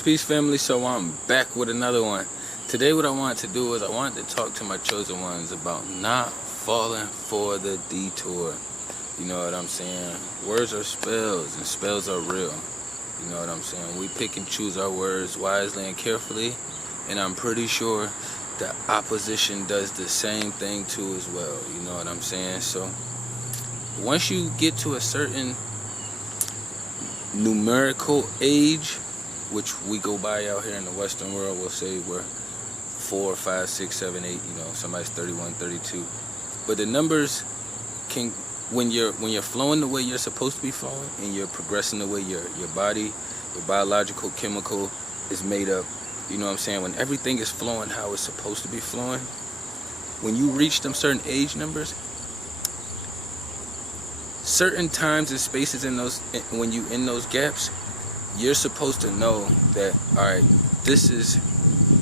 Peace family. So I'm back with another one. Today what I want to do is I want to talk to my chosen ones about not falling for the detour. You know what I'm saying? Words are spells and spells are real. You know what I'm saying? We pick and choose our words wisely and carefully, and I'm pretty sure the opposition does the same thing too as well. You know what I'm saying? So once you get to a certain numerical age, which we go by out here in the Western world, we'll say we're 4, 5, 6, 7, 8, you know, somebody's 31, 32. But the numbers can, when you're flowing the way you're supposed to be flowing, and you're progressing the way your body, your biological, chemical is made up, you know what I'm saying? When everything is flowing how it's supposed to be flowing, when you reach them certain age numbers, certain times and spaces in those, when you in those gaps, you're supposed to know that, all right, this is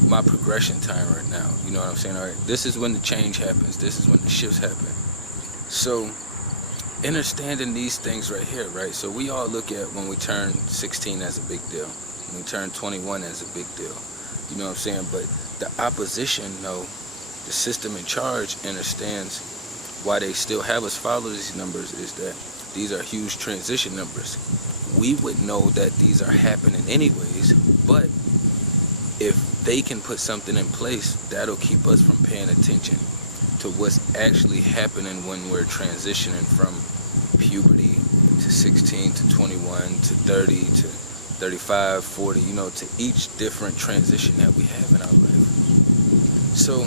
my progression time right now. You know what I'm saying? All right, this is when the change happens. This is when the shifts happen. So understanding these things right here, right? So we all look at when we turn 16 as a big deal. When we turn 21 as a big deal. You know what I'm saying? But the opposition, no, the system in charge understands why they still have us follow these numbers is that these are huge transition numbers. We would know that these are happening anyways, but if they can put something in place, that'll keep us from paying attention to what's actually happening when we're transitioning from puberty to 16 to 21 to 30 to 35, 40, you know, to each different transition that we have in our life. So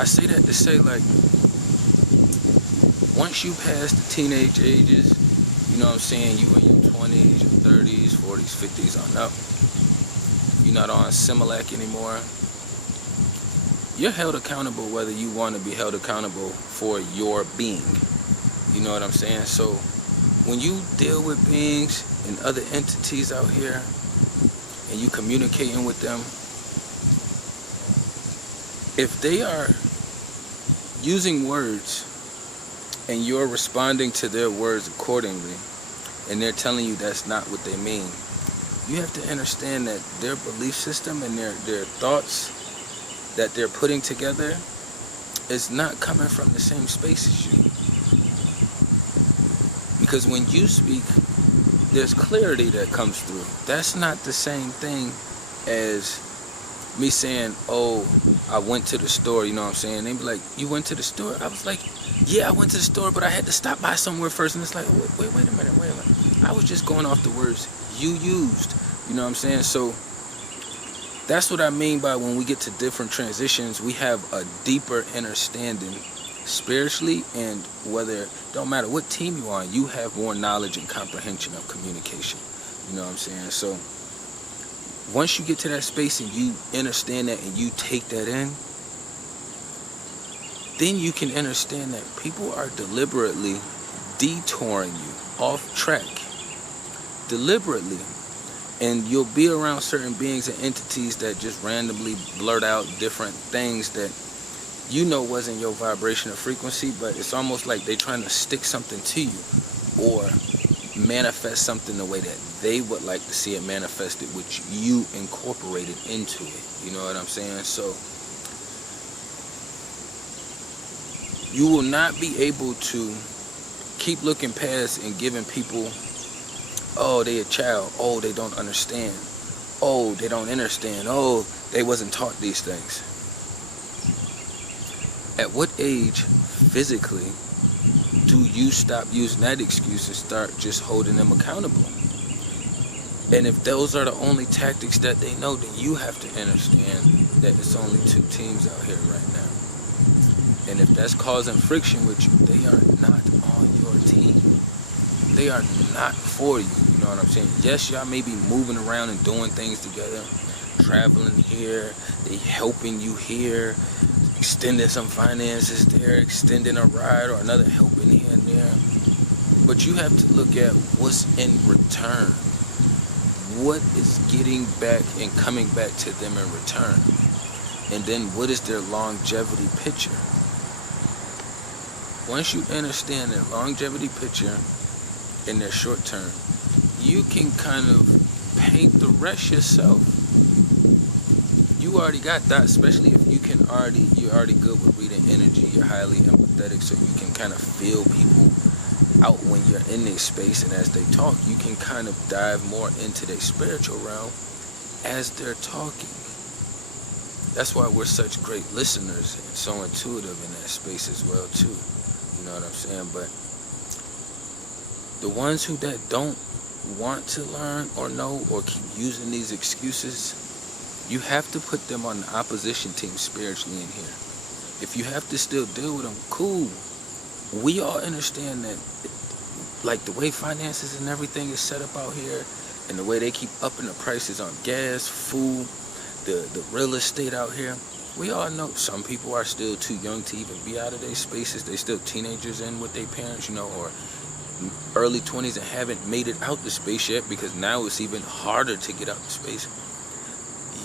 I say that to say, like, once you pass the teenage ages, you know what I'm saying, you in your 20s, your 30s, 40s, 50s on up, you're not on Similac anymore, you're held accountable whether you want to be held accountable for your being. You know what I'm saying? So when you deal with beings and other entities out here and you communicating with them, if they are using words and you're responding to their words accordingly, and they're telling you that's not what they mean, you have to understand that their belief system and their thoughts that they're putting together is not coming from the same space as you. Because when you speak, there's clarity that comes through. That's not the same thing as me saying, oh, I went to the store, you know what I'm saying? They'd be like, you went to the store? I was like, yeah, I went to the store, but I had to stop by somewhere first. And it's like, wait a minute. I was just going off the words you used, you know what I'm saying? So that's what I mean by when we get to different transitions, we have a deeper understanding spiritually, and whether, don't matter what team you're on, you have more knowledge and comprehension of communication, you know what I'm saying? So once you get to that space and you understand that and you take that in, then you can understand that people are deliberately detouring you off track, deliberately. And you'll be around certain beings and entities that just randomly blurt out different things that you know wasn't your vibration or frequency, but it's almost like they're trying to stick something to you or manifest something the way that they would like to see it manifested, which you incorporated into it. You know what I'm saying? So you will not be able to keep looking past and giving people, oh, they a child, oh, they don't understand, oh, they don't understand, oh, they wasn't taught these things. At what age physically do you stop using that excuse and start just holding them accountable? And if those are the only tactics that they know, then you have to understand that it's only 2 teams out here right now. And if that's causing friction with you, they are not on your team. They are not for you, you know what I'm saying? Yes, y'all may be moving around and doing things together, traveling here, they helping you here, extending some finances there, extending a ride or another helping here and there. But you have to look at what's in return. What is getting back and coming back to them in return? And then what is their longevity picture? Once you understand their longevity picture in their short term, you can kind of paint the rest yourself. you already got that, especially if you're already good with reading energy, you're highly empathetic, so you can kind of feel people out when you're in their space, and as they talk, you can kind of dive more into their spiritual realm as they're talking. That's why we're such great listeners and so intuitive in that space as well too. You know what I'm saying? But the ones that don't want to learn or know or keep using these excuses, you have to put them on the opposition team spiritually in here. If you have to still deal with them, cool. We all understand that, like, the way finances and everything is set up out here, and the way they keep upping the prices on gas, food, the real estate out here, we all know some people are still too young to even be out of their spaces. They still teenagers in with their parents, you know, or early 20s and haven't made it out the space yet, because now it's even harder to get out the space.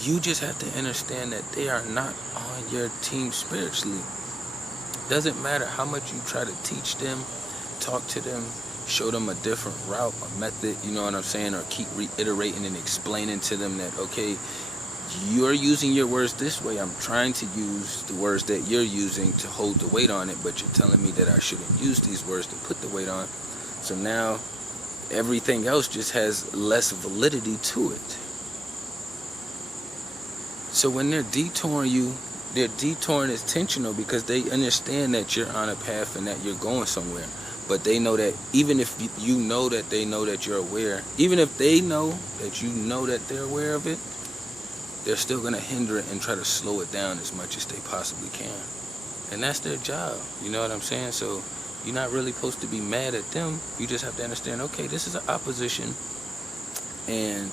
You just have to understand that they are not on your team spiritually. Doesn't matter how much you try to teach them, talk to them, show them a different route, a method, you know what I'm saying, or keep reiterating and explaining to them that, okay, you're using your words this way, I'm trying to use the words that you're using to hold the weight on it, but you're telling me that I shouldn't use these words to put the weight on. So now everything else just has less validity to it. So when they're detouring you, they're detouring intentional because they understand that you're on a path and that you're going somewhere. But they know that even if you know that they know that you're aware, even if they know that you know that they're aware of it, they're still going to hinder it and try to slow it down as much as they possibly can. And that's their job, you know what I'm saying? So you're not really supposed to be mad at them. You just have to understand, okay, this is an opposition, and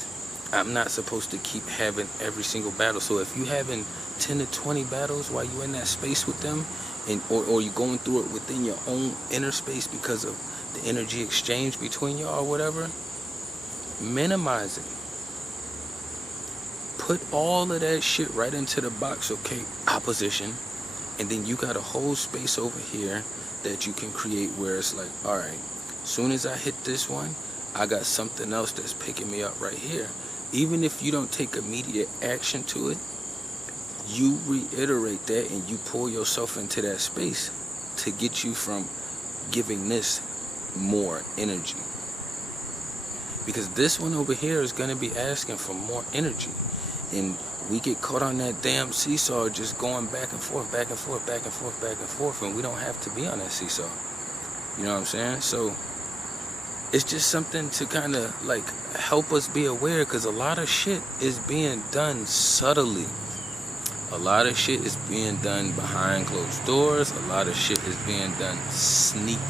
I'm not supposed to keep having every single battle. So if you're having 10 to 20 battles while you're in that space with them, and or you're going through it within your own inner space because of the energy exchange between y'all or whatever, minimize it. Put all of that shit right into the box, okay, opposition, and then you got a whole space over here that you can create where it's like, all right, soon as I hit this one, I got something else that's picking me up right here. Even if you don't take immediate action to it, you reiterate that and you pull yourself into that space to get you from giving this more energy. Because this one over here is going to be asking for more energy. And we get caught on that damn seesaw just going back and forth, back and forth, back and forth, back and forth. And we don't have to be on that seesaw. You know what I'm saying? So it's just something to kind of like help us be aware, because a lot of shit is being done subtly. A lot of shit is being done behind closed doors. A lot of shit is being done sneakily.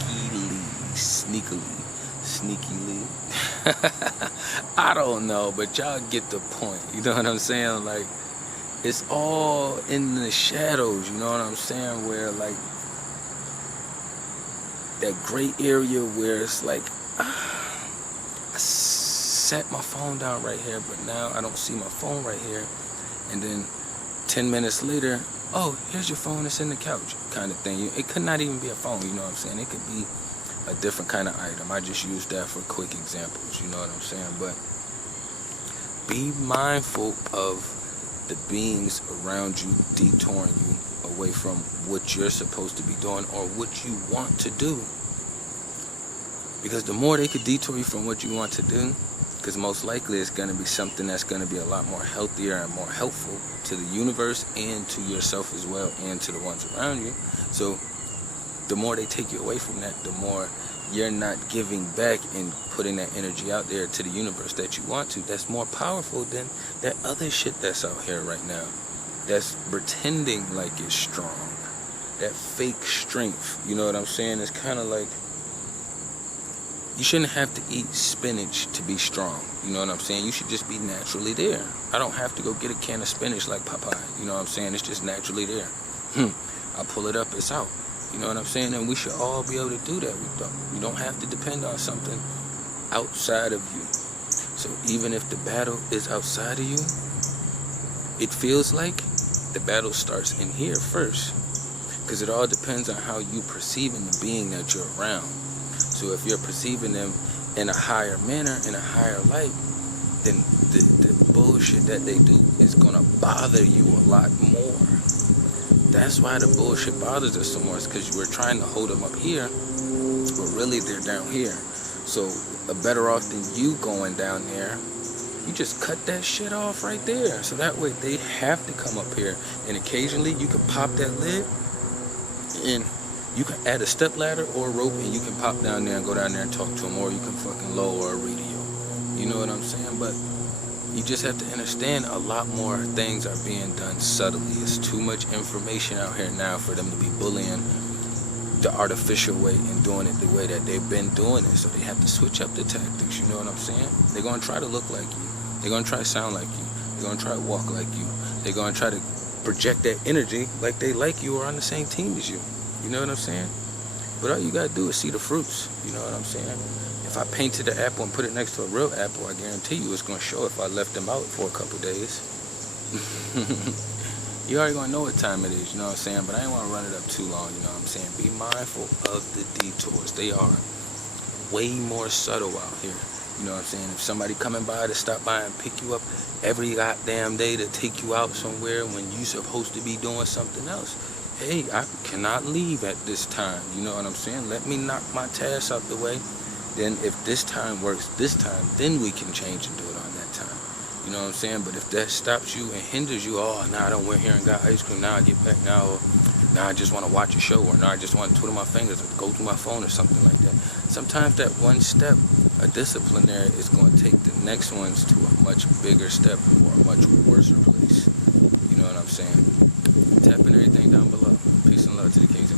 I don't know, but y'all get the point. You know what I'm saying? Like, it's all in the shadows, you know what I'm saying? Where, like, that gray area where it's like, I set my phone down right here, but now I don't see my phone right here. And then 10 minutes later, oh, here's your phone, it's in the couch, kind of thing. It could not even be a phone, you know what I'm saying? It could be a different kind of item. I just used that for quick examples, you know what I'm saying? But be mindful of the beings around you detouring you away from what you're supposed to be doing or what you want to do. Because the more they could detour you from what you want to do, because most likely it's going to be something that's going to be a lot more healthier and more helpful to the universe and to yourself as well and to the ones around you. So the more they take you away from that, the more you're not giving back and putting that energy out there to the universe that you want to. That's more powerful than that other shit that's out here right now, that's pretending like it's strong. That fake strength, you know what I'm saying? It's kind of like, you shouldn't have to eat spinach to be strong. You know what I'm saying? You should just be naturally there. I don't have to go get a can of spinach like Popeye. You know what I'm saying? It's just naturally there. I pull it up, it's out. You know what I'm saying? And we should all be able to do that. You don't have to depend on something outside of you. So even if the battle is outside of you, it feels like the battle starts in here first. Because it all depends on how you perceiving the being that you're around. So if you're perceiving them in a higher manner, in a higher light, then the bullshit that they do is gonna bother you a lot more. That's why the bullshit bothers us so much, because we're trying to hold them up here, but really they're down here. So better off than you going down there, you just cut that shit off right there. So that way they have to come up here, and occasionally you can pop that lid, and you can add a step ladder or a rope, and you can pop down there and go down there and talk to them, or you can fucking lower a radio. You know what I'm saying? But you just have to understand a lot more things are being done subtly. It's too much information out here now for them to be bullying the artificial way and doing it the way that they've been doing it. So they have to switch up the tactics, you know what I'm saying? They're going to try to look like you. They're going to try to sound like you. They're going to try to walk like you. They're going to try to project that energy like they like you or on the same team as you. You know what I'm saying? But all you got to do is see the fruits. You know what I'm saying? If I painted the apple and put it next to a real apple, I guarantee you it's going to show if I left them out for a couple days. You already going to know what time it is, you know what I'm saying? But I ain't want to run it up too long, you know what I'm saying? Be mindful of the detours. They are way more subtle out here. You know what I'm saying? If somebody coming by to stop by and pick you up every goddamn day to take you out somewhere when you supposed to be doing something else, hey, I cannot leave at this time. You know what I'm saying? Let me knock my tasks out the way. Then if this time works this time, then we can change and do it on that time. You know what I'm saying? But if that stops you and hinders you, oh, now I don't went here and got ice cream, now I get back, now I just want to watch a show, or now I just want to twiddle my fingers or go through my phone or something like that. Sometimes that one step, a disciplinary, is going to take the next ones to a much bigger step or a much worse place. You know what I'm saying? Tapping everything down below. Peace and love to the kings.